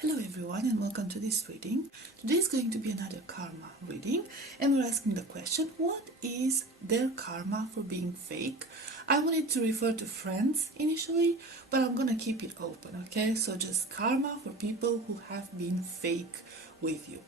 Hello everyone and welcome to this reading. Today is going to be another karma reading and we're asking the question, what is their karma for being fake? I wanted to refer to friends initially, but I'm gonna keep it open, okay? So just karma for people who have been fake with you.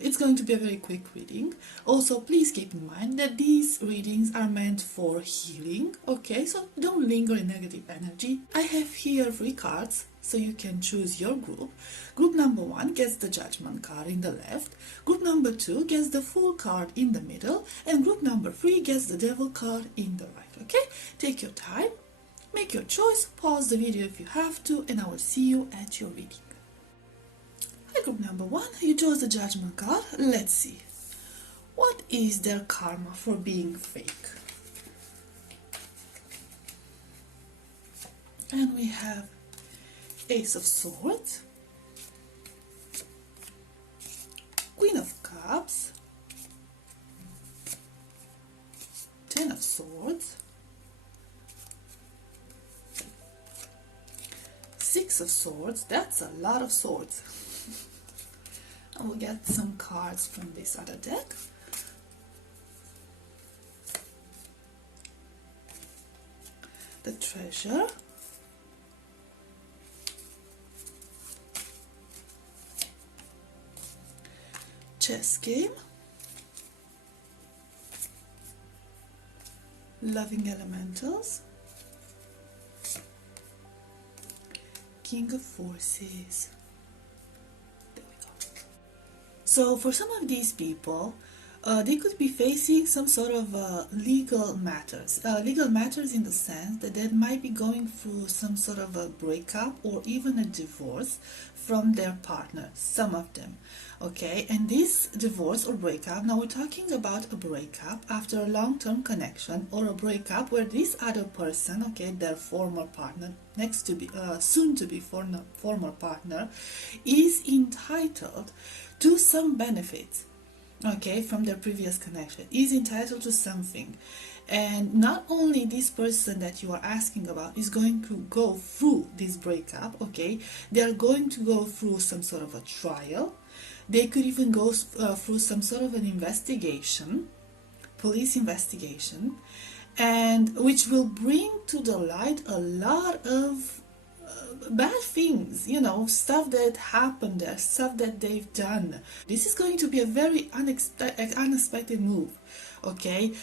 It's going to be a very quick reading. Also, please keep in mind that these readings are meant for healing, okay? So don't linger in negative energy. I have here 3 cards, so you can choose your group. Group number 1 gets the Judgment card in the left. Group number 2 gets the Fool card in the middle. And group number 3 gets the Devil card in the right, okay? Take your time, make your choice, pause the video if you have to, and I will see you at your reading. Group number 1, you chose the Judgment card. Let's see. What is their karma for being fake? And we have Ace of Swords, Queen of Cups, 10 of Swords, 6 of Swords. That's a lot of swords. I will get some cards from this other deck. The Treasure, Chess Game, Loving Elementals, King of Forces. So for some of these people, they could be facing some sort of legal matters. Legal matters in the sense that they might be going through some sort of a breakup or even a divorce from their partner, some of them. Okay, and this divorce or breakup, now we're talking about a breakup after a long-term connection, or a breakup where this other person, okay, their former partner, next to be soon to be former partner, is entitled to some benefits, okay, from their previous connection, is entitled to something. And not only this person that you are asking about is going to go through this breakup, okay, they are going to go through some sort of a trial. They could even go through some sort of an investigation, police investigation, and which will bring to the light a lot of bad things, you know, stuff that happened there, stuff that they've done. This is going to be a very unexpected move, okay?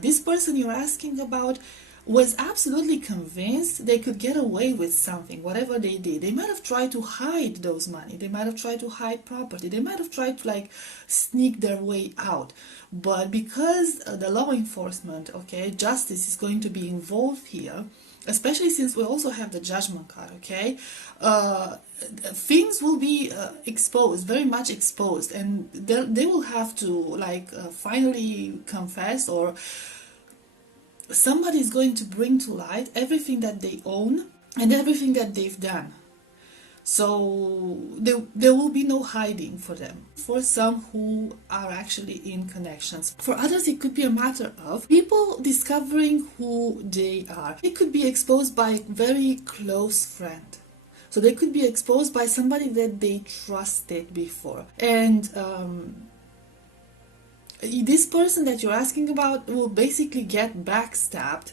This person you're asking about was absolutely convinced they could get away with something, whatever they did. They might have tried to hide those money, they might have tried to hide property, they might have tried to like sneak their way out. But because the law enforcement, okay, justice is going to be involved here, especially since we also have the Judgment card, okay, things will be exposed, very much exposed, and they will have to like finally confess, or somebody is going to bring to light everything that they own and everything that they've done. So there will be no hiding for them, for some who are actually in connections. For others, it could be a matter of people discovering who they are. It could be exposed by a very close friend. So they could be exposed by somebody that they trusted before. And this person that you're asking about will basically get backstabbed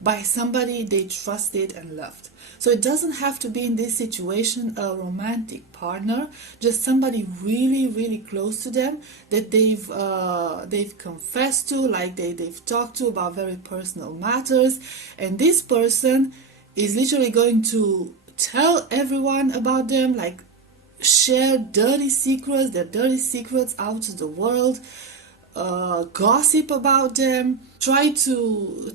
by somebody they trusted and loved. So it doesn't have to be in this situation a romantic partner, just somebody really, really close to them that they've confessed to, like they've talked to about very personal matters, and this person is literally going to tell everyone about them, like share dirty secrets, their dirty secrets out to the world, gossip about them, try to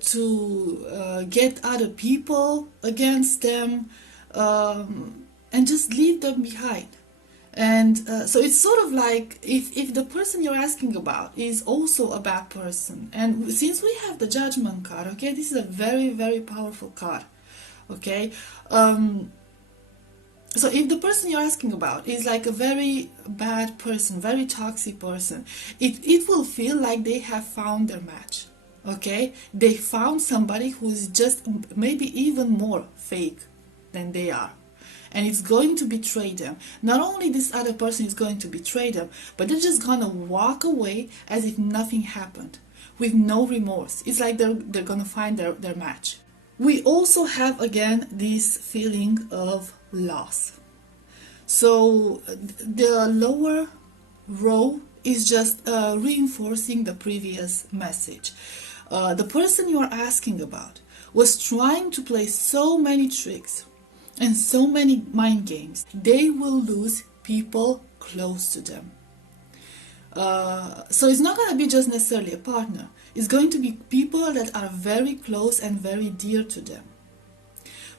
get other people against them, and just leave them behind. And so it's sort of like if the person you're asking about is also a bad person, and since we have the Judgment card, okay, this is a very, very powerful card, okay. So if the person you're asking about is like a very bad person, very toxic person, it will feel like they have found their match, okay? They found somebody who's just maybe even more fake than they are. and it's going to betray them. Not only this other person is going to betray them, but they're just gonna walk away as if nothing happened, with no remorse. It's like they're gonna find their match. We also have again this feeling of loss. So the lower row is just reinforcing the previous message. The person you are asking about was trying to play so many tricks and so many mind games. They will lose people close to them. So it's not going to be just necessarily a partner. It's going to be people that are very close and very dear to them.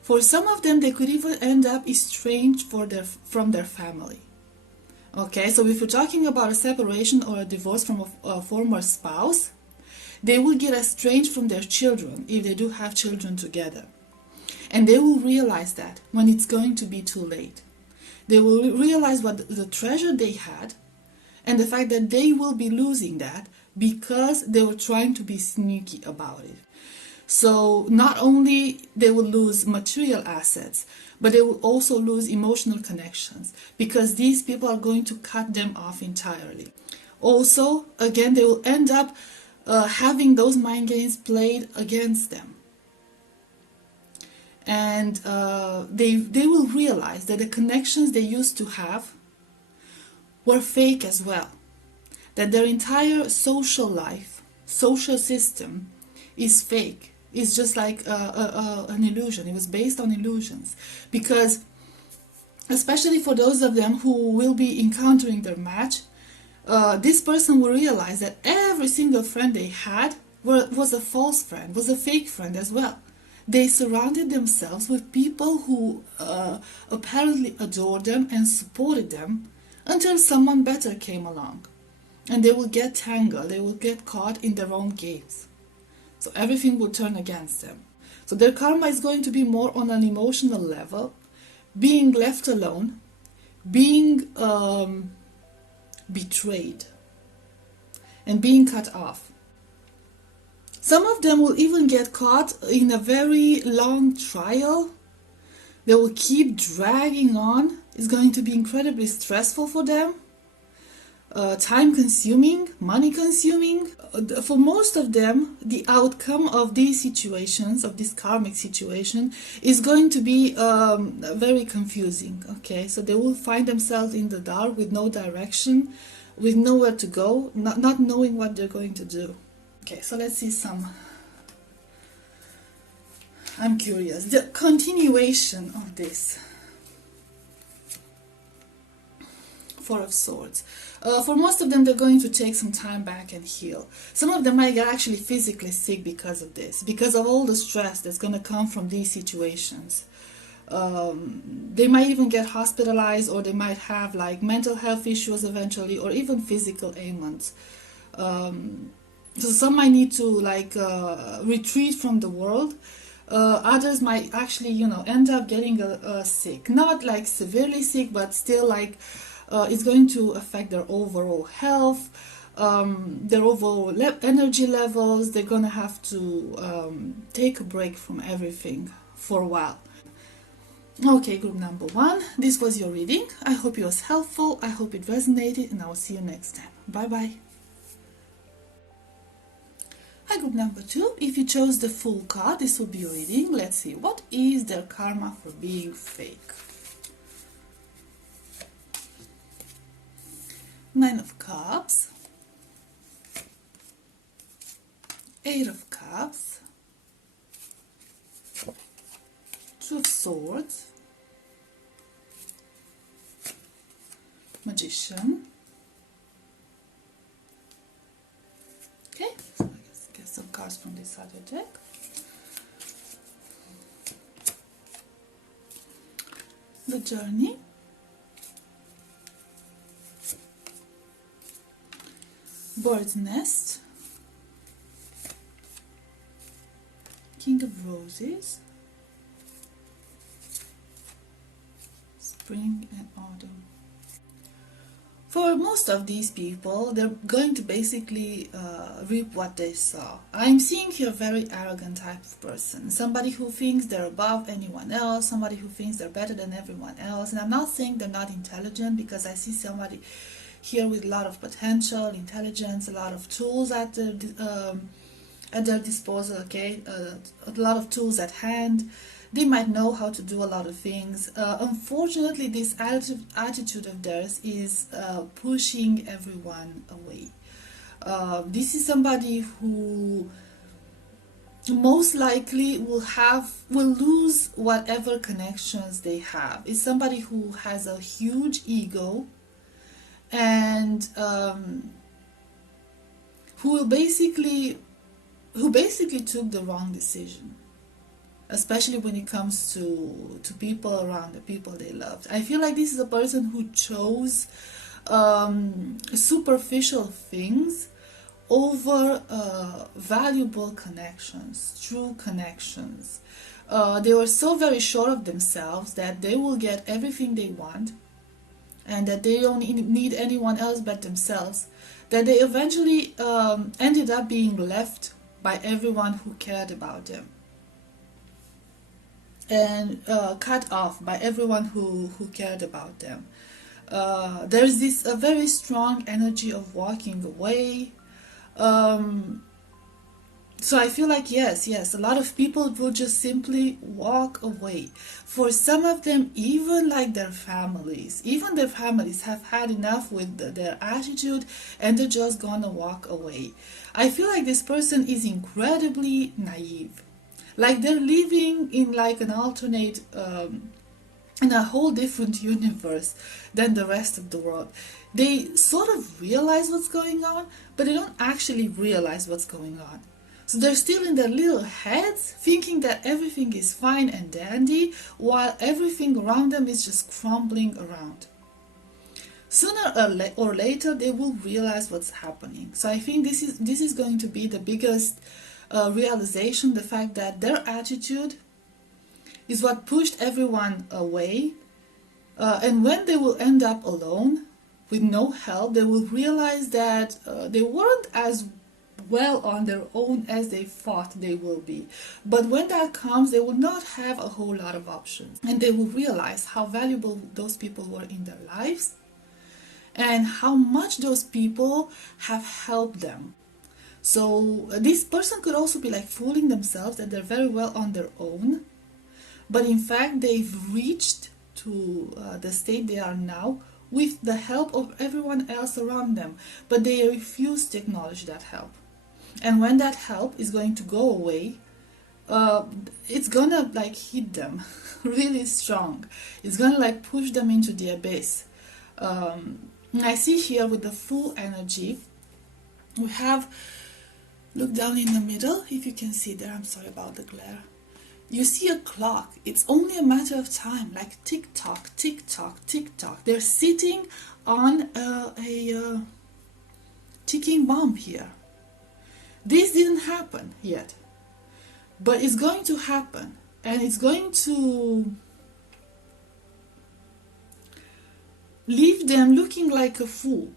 For some of them, they could even end up estranged from their family. Okay, so if we're talking about a separation or a divorce from a former spouse, they will get estranged from their children if they do have children together. And they will realize that when it's going to be too late. They will realize what the treasure they had and the fact that they will be losing that because they were trying to be sneaky about it. So not only they will lose material assets, but they will also lose emotional connections because these people are going to cut them off entirely. Also, again, they will end up having those mind games played against them. And they will realize that the connections they used to have were fake as well. That their entire social life, social system is fake. It's just like an illusion. It was based on illusions. Because, especially for those of them who will be encountering their match, this person will realize that every single friend they had was a false friend, was a fake friend as well. They surrounded themselves with people who apparently adored them and supported them until someone better came along. And they will get tangled, they will get caught in their own games. So everything will turn against them. So their karma is going to be more on an emotional level, being left alone, being betrayed, and being cut off. Some of them will even get caught in a very long trial. They will keep dragging on. It's going to be incredibly stressful for them. Time consuming, money consuming. For most of them, the outcome of these situations, of this karmic situation, is going to be very confusing. Okay, so they will find themselves in the dark with no direction, with nowhere to go, not knowing what they're going to do. Okay, so let's see some. I'm curious. The continuation of this. Four of Swords. For most of them, they're going to take some time back and heal. Some of them might get actually physically sick because of this, because of all the stress that's going to come from these situations. They might even get hospitalized, or they might have like mental health issues eventually, or even physical ailments. So some might need to like retreat from the world. Others might actually, end up getting sick. Not like severely sick, but still like it's going to affect their overall health, their overall energy levels. They're going to have to take a break from everything for a while. Okay, group number 1, this was your reading. I hope it was helpful. I hope it resonated, and I will see you next time. Bye-bye. Hi, group number 2. If you chose the Fool card, this will be your reading. Let's see. What is their karma for being fake? 9 of Cups, 8 of Cups, 2 of Swords, Magician. Okay, so let's get some cards from this other deck. The Journey, Bird's Nest, King of Roses, Spring and Autumn. For most of these people, they're going to basically reap what they sow. I'm seeing here a very arrogant type of person, somebody who thinks they're above anyone else, somebody who thinks they're better than everyone else. And I'm not saying they're not intelligent, because I see somebody here with a lot of potential, intelligence, a lot of tools at their disposal, okay, a lot of tools at hand. They might know how to do a lot of things. Unfortunately, this attitude of theirs is pushing everyone away. This is somebody who most likely will lose whatever connections they have. It's somebody who has a huge ego, and who basically took the wrong decision, especially when it comes to people around, the people they loved. I feel like this is a person who chose superficial things over valuable connections, true connections. They were so very sure of themselves that they will get everything they want, and that they don't need anyone else but themselves, that they eventually ended up being left by everyone who cared about them, and cut off by everyone who cared about them. There's this a very strong energy of walking away. So I feel like yes, a lot of people will just simply walk away. For some of them, even their families have had enough with their attitude, and they're just gonna walk away. I feel like this person is incredibly naive. Like they're living in an alternate, in a whole different universe than the rest of the world. They sort of realize what's going on, but they don't actually realize what's going on. So they're still in their little heads, thinking that everything is fine and dandy, while everything around them is just crumbling around. Sooner or later, they will realize what's happening. So I think this is going to be the biggest realization, the fact that their attitude is what pushed everyone away. And when they will end up alone, with no help, they will realize that they weren't as well on their own as they thought they will be. But when that comes, they will not have a whole lot of options, and they will realize how valuable those people were in their lives, and how much those people have helped them. So this person could also be fooling themselves that they're very well on their own, but in fact they've reached to the state they are now with the help of everyone else around them, but they refuse to acknowledge that help. And when that help is going to go away, it's gonna hit them really strong. It's gonna push them into the abyss. I see here with the full energy, we have, look down in the middle, if you can see there, I'm sorry about the glare. You see a clock. It's only a matter of time, tick tock, tick tock, tick tock. They're sitting on a ticking bomb here. This didn't happen yet, but it's going to happen, and it's going to leave them looking like a fool,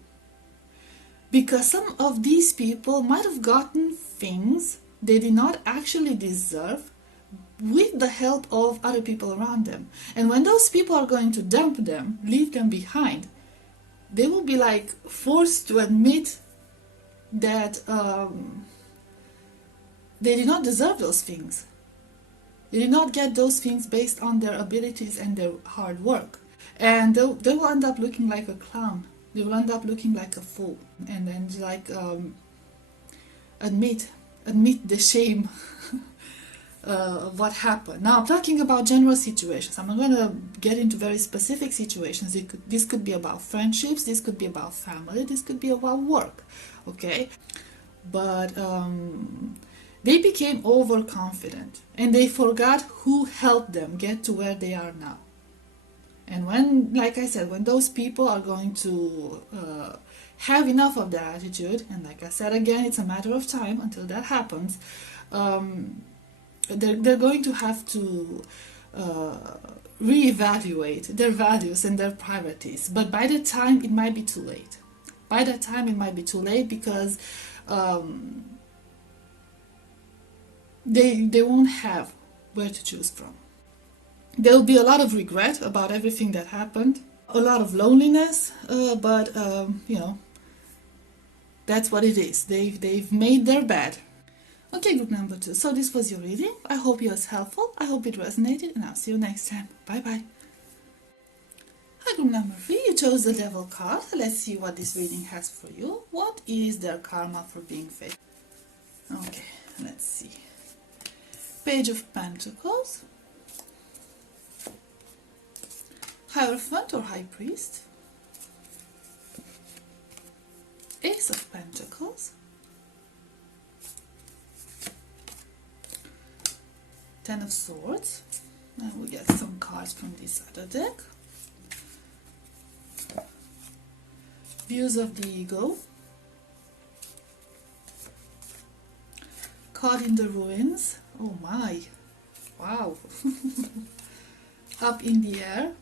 because some of these people might have gotten things they did not actually deserve with the help of other people around them. And when those people are going to dump them, leave them behind, they will be forced to admit that they did not deserve those things. They did not get those things based on their abilities and their hard work. And they will end up looking like a clown. They will end up looking like a fool. And then admit the shame of what happened. Now I'm talking about general situations. I'm not going to get into very specific situations. This could be about friendships, this could be about family, this could be about work. Okay? But they became overconfident, and they forgot who helped them get to where they are now. And when, like I said, when those people are going to have enough of their attitude, and like I said again, it's a matter of time until that happens, they're going to have to reevaluate their values and their priorities. But by the time, it might be too late. By that time, it might be too late, because they won't have where to choose from. There will be a lot of regret about everything that happened, a lot of loneliness, but that's what it is. They've made their bed. Okay, group number 2. So this was your reading. I hope it was helpful. I hope it resonated, and I'll see you next time. Bye bye. Hi, group number 3. You chose the Devil card. Let's see what this reading has for you. What is their karma for being fake? Okay, let's see. Page of Pentacles, Hierophant or High Priest, Ace of Pentacles, Ten of Swords, and we get some cards from this other deck, Views of the Ego, Caught in the Ruins, oh my, wow, Up in the Air,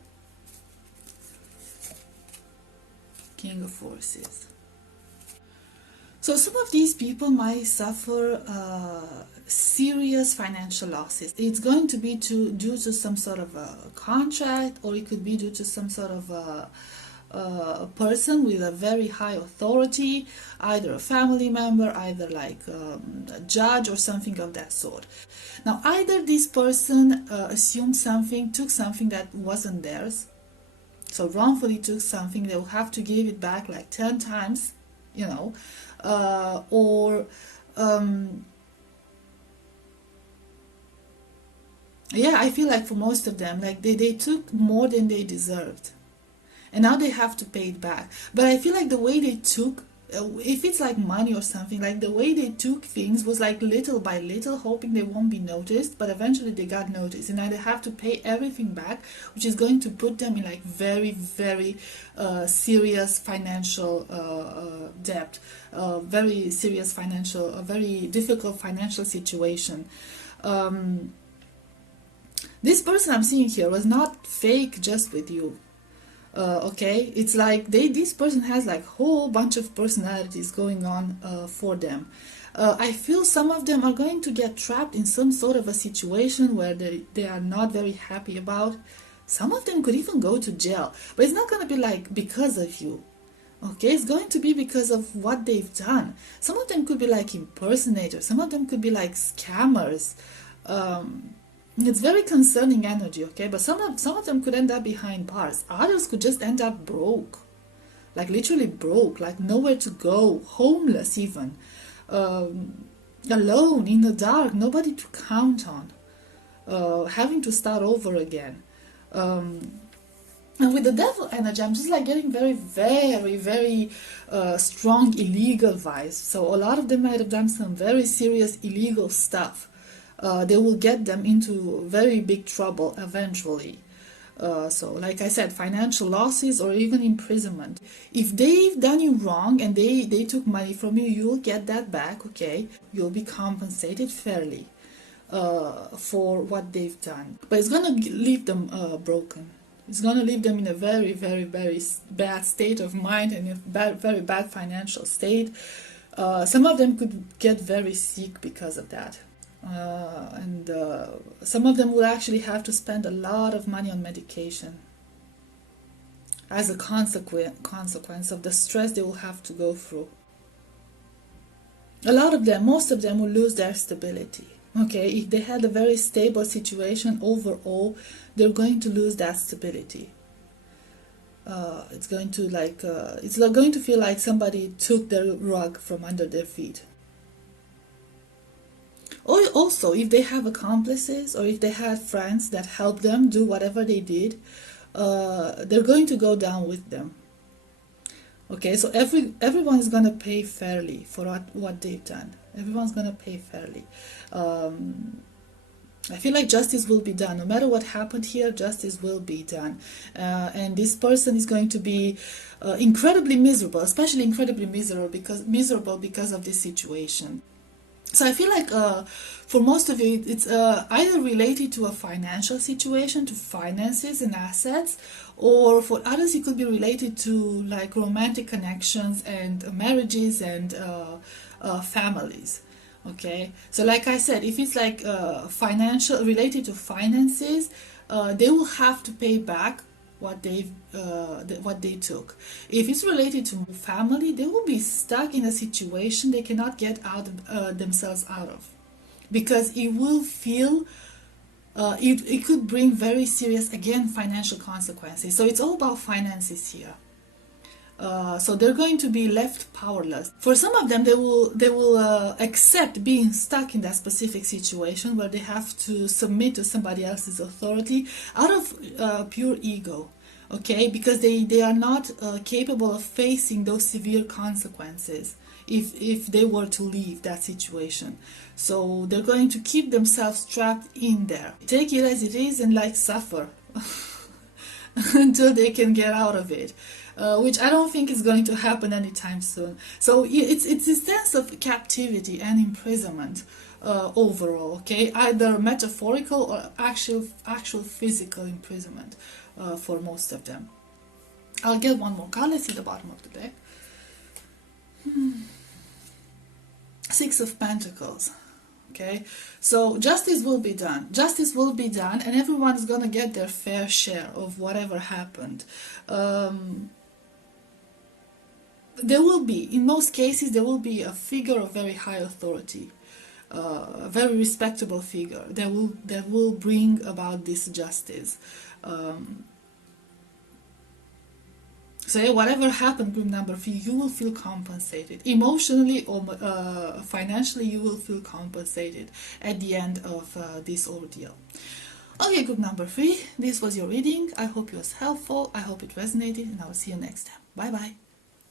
King of Forces. So some of these people might suffer serious financial losses. It's going to be due to some sort of a contract, or it could be due to some sort of a person with a very high authority, either a family member, either like a judge or something of that sort. Now, either this person assumed something, took something that wasn't theirs, so wrongfully took something, they will have to give it back like 10 times, or yeah, I feel like for most of them, like they took more than they deserved, and now they have to pay it back. But I feel like the way they took, if it's like money or something, like the way they took things was like little by little, hoping they won't be noticed, but eventually they got noticed, and now they have to pay everything back, which is going to put them in like very, very serious financial debt, very serious financial, a very difficult financial situation. This person I'm seeing here was not fake just with you. Okay, it's like this person has like whole bunch of personalities going on for them. I feel some of them are going to get trapped in some sort of a situation where they are not very happy about. Some of them could even go to jail, but it's not going to be like because of you. Okay, it's going to be because of what they've done. Some of them could be like impersonators, some of them could be like scammers. It's very concerning energy, okay? But some of them could end up behind bars. Others could just end up broke, like literally broke, like nowhere to go, homeless even, alone in the dark, nobody to count on, having to start over again. And with the Devil energy, I'm just like getting very, very, very strong illegal vibes. So a lot of them might have done some very serious illegal stuff. They will get them into very big trouble eventually. So like I said, financial losses or even imprisonment. If they've done you wrong and they took money from you, you'll get that back, okay? You'll be compensated fairly for what they've done. But it's going to leave them broken. It's going to leave them in a very, very, very bad state of mind and a very bad financial state. Some of them could get very sick because of that. And some of them will actually have to spend a lot of money on medication as a consequence of the stress they will have to go through. A lot of them, most of them will lose their stability. Okay, if they had a very stable situation overall, they're going to lose that stability. It's going to feel like somebody took the rug from under their feet. Or also, if they have accomplices or if they had friends that helped them do whatever they did, they're going to go down with them. Okay, so everyone is going to pay fairly for what they've done. Everyone's going to pay fairly. I feel like justice will be done. No matter what happened here, justice will be done. And this person is going to be incredibly miserable, especially incredibly miserable because of this situation. So I feel like for most of you, it's either related to a financial situation, to finances and assets, or for others, it could be related to like romantic connections and marriages and families. Okay, so like I said, if it's like financial related to finances, they will have to pay back what they took. If it's related to family, they will be stuck in a situation they cannot get out themselves out of, because it will feel it could bring very serious, again, financial consequences. So it's all about finances here. So they're going to be left powerless. For some of them, they will accept being stuck in that specific situation where they have to submit to somebody else's authority out of pure ego. Okay, because they are not capable of facing those severe consequences if they were to leave that situation. So they're going to keep themselves trapped in there. Take it as it is and like suffer until they can get out of it, which I don't think is going to happen anytime soon. So it's a sense of captivity and imprisonment overall. Okay, either metaphorical or actual physical imprisonment for most of them. I'll get one more card. Let's see the bottom of the deck. Six of Pentacles. Okay, so justice will be done. Justice will be done, and everyone's gonna get their fair share of whatever happened. There will be, in most cases, there will be a figure of very high authority, a very respectable figure that will bring about this justice. So yeah, whatever happened, group number 3, you will feel compensated. Emotionally or financially, you will feel compensated at the end of this ordeal. Okay, group number 3, this was your reading. I hope it was helpful. I hope it resonated, and I will see you next time. Bye bye.